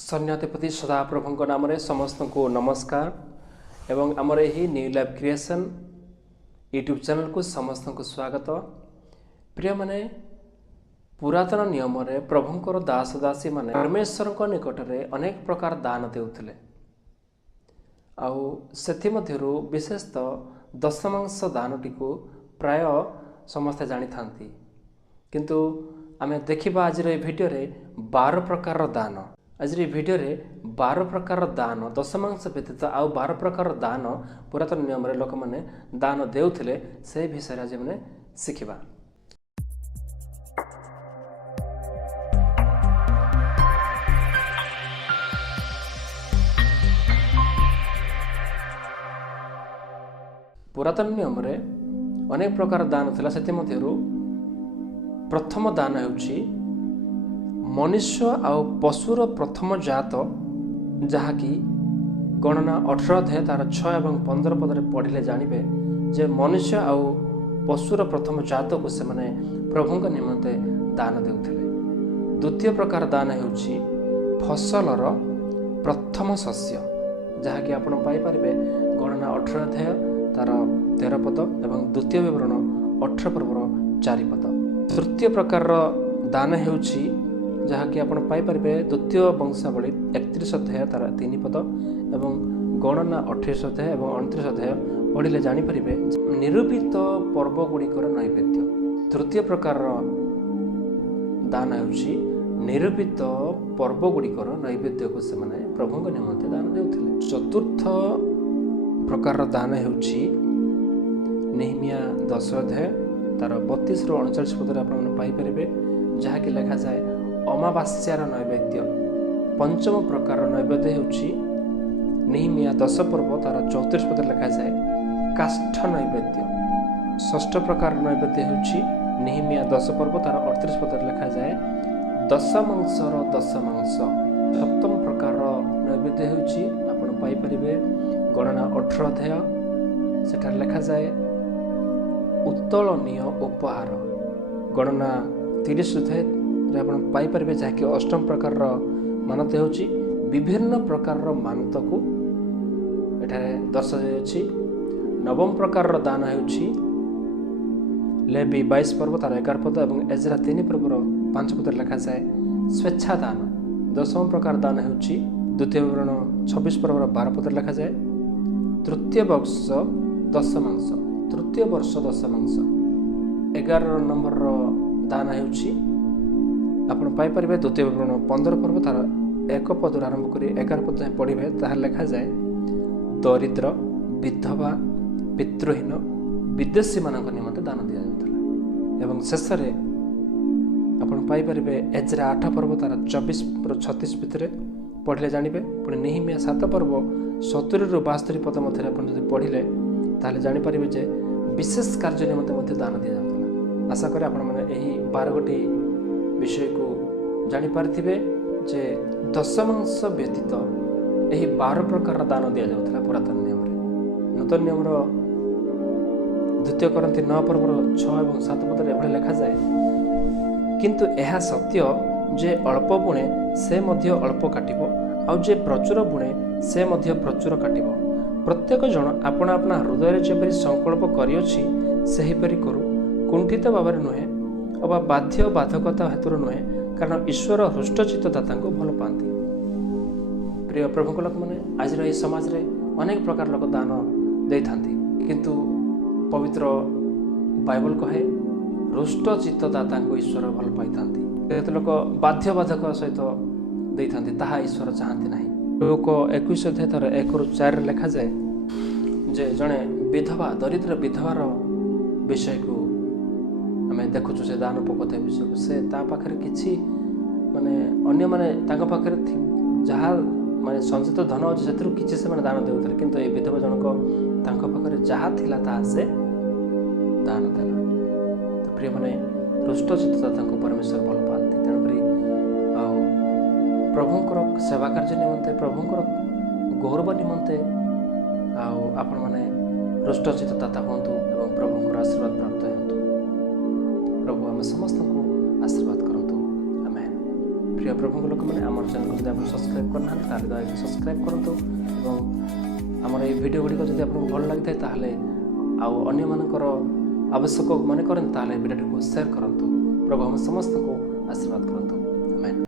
सन्याधिपति सदाप्रभु नाम समस्त को नमस्कार एवं आमर यही new life creation YouTube channel को समस्त को स्वागत। प्रिय माने पुरातन नियम रे प्रभुंकर दास दासी माने परमेश्वर को निकट रे अनेक प्रकार दान देउथिले आउ सेथि मध्यरु विशेषतः दशमांश दानटी को प्राय समस्ते जानी थांती, किंतु आमे देखिबा आज रे वीडियो रे 12 प्रकार दान। आज भिडियो रे 12 प्रकार दान दशमांश व्यतीत आउ 12 प्रकार दान पुरातन नियम रे लोक माने दान देउथिले से विषय आज माने शिखिबा। पुरातन नियम रे अनेक प्रकार दान थिला, सेति मध्यरु प्रथम दान हेउची मनुष्य आउ पशुर प्रथम जात, जहाँकि गणना 18 अध्याय तार 6 एवं 15 पदरे पढ़िले जानिबे जे मनुष्य आउ पशुर प्रथम जात को से माने प्रभुଙ୍କ निमंते दान देउथिले। द्वितीय प्रकार दान हेउची फसलर प्रथम शस्य, जहाँकि आपण पाई परिबे गणना 18 अध्याय तार 13 पद एवं द्वितीय विवरण 18 पर्वर 4 पद। तृतीय प्रकार दान हेउची जहाँकि आपण पाई परिबे द्वितीय वंशावली 31 अध्याय तार 3 पद एवं गणना 28 अध्याय एवं 29 अध्याय पढ़िले जानि परिबे निरूपित पर्व गुड़िकर नैवेद्य। तृतीय प्रकार दान हेउची निरूपित पर्व गुड़िकर नैवेद्य को से माने प्रभुଙ୍କ निमंते दान देउथिले। चतुर्थ प्रकार दान हेउची नेहमिया 10 अध्याय तार 32 रु 39 पदरे आपण पाई परिबे, जहाँकि लिखा जाए अमावास्यार नैवेद्य। पंचम प्रकार नैवेद्य हेउची नेहमिया 10 पर्व तार 34 पदरे लिखा जाए काष्ठ नैवेद्य। षष्ठ प्रकार नैवेद्य हेउची नेहमिया 10 पर्व तार 38 पदरे लिखा जाए दशमांशर दशमांश। सप्तम प्रकार नैवेद्य हेउची आपण पाई परिबे गणना 18 अध्याय, सेठार लिखा जाए उत्तोलनीय उपहार। गणना 30 अध्याय आपण पाई परिबे, जहाँकि अष्टम प्रकार मानत हेउची विभिन्न प्रकार मानत को एठारे दर्शाଯାଇଛି। नवम प्रकार दान हेउची लेवी 22 पर्व तार 11 पद एवं एजरा 3 पर्वर 5 पद लिखा जाए स्वेच्छा दान। दशम प्रकार दान हेउची द्वितीय विवरण 26 पर्वर 12 पद लिखा जाए तृतीय वर्ष दशमांश। तृतीय वर्ष दशमांश। 11 नंबर दान हेउची आपण पाई परिबे द्वितीय विवरण 15 पर्व तार 1 पद आरंभ करी 11 पद जाए पढ़िबे, ताहा लिखा जाए दरिद्र, विधवा, पितृहीन, विदेशी मानक निमंते दान दिया जाउतला। एवं शेष रे आपण पाई परिबे एजरा 8 पर्व तार 24 रु 36 भितरे पढ़िले जानिबे। पुणी नेहमिया 7 पर्व 70 रु 72 पद मध्य आपण जदि पढ़िले ताले जानि परिबे जे विशेष कार्य निमंते मध्य दान दिया जाउतला। आशा करी आपण माने एही 12 गोटी विषय को जानी पारिथिबे जे दशमांश व्यतीत एही 12 प्रकार दान दिया जाउतला पुरातन नियम रे। नूतन नियम रो द्वितीय करंती 9 पर्वर 6 एवं 7 पदरे एभले लिखा जाए किंतु एहा सत्य जे अल्प बुणे से मध्य अल्प काटिबो आउ जे प्रचुर बुणे से मध्य प्रचुर काटिबो। प्रत्येक जन आपना आपना हृदय रे जेपरि संकल्प करियोछि सेहिपरि करू, कुंठित भाବରେ नुहे अबा बाध्य बाधकता हेतुर नुहे, कारण ईश्वर हृष्टचित्त दाता को भल पाती। प्रिय प्रभु लोक मैंने आज समाज रे अनेक प्रकार लोक दान दे थांती, किंतु पवित्र बाइबल कहे हृष्टचित्त दाता को ईश्वर भल पाई थांती। केते लोक बाध्य बाधक सहित दे थांती, ताहा ईश्वर चाहती नहीं। लोक 21 अध्याय तार 1 रु 4 लिखा जाए जे जणे विधवा दरिद्र विधवार विषय को आमे देखुछु, से दान पकते विषय को से ता पाखरे किछि माने अन्य माने तांका पाखरे जहा माने संचित धन अछि सेतरु किछि से माने दान देउतले, किंतु ए विधवा जनक तांका पाखरे जहा थिला ता से दान देला। तो प्रिय माने हृष्टचित्त तांको परमेश्वर भल पाती। तेणु करी प्रभुंकर सेवा कार्य निमंते प्रभुंकर गौरव निमंते आपण माने हृष्टचित्त दाता हुंतु एवं प्रभुंकर आशीर्वाद प्राप्त हुंतु। प्रभु आम समस्त को आशीर्वाद करंतु। आमेन। प्रिय प्रभु लोक मैंने आम चैनल को जब आप सब्सक्राइब करना दया सब्सक्राइब करूँ और आमर ये भिडियो गुड़िक जब आपको भल लगी है आउ अन्य मानकर आवश्यक मन करें भिडियो को शेयर करूँ प्रभु हम समस्त को आशीर्वाद करूँ आमेन।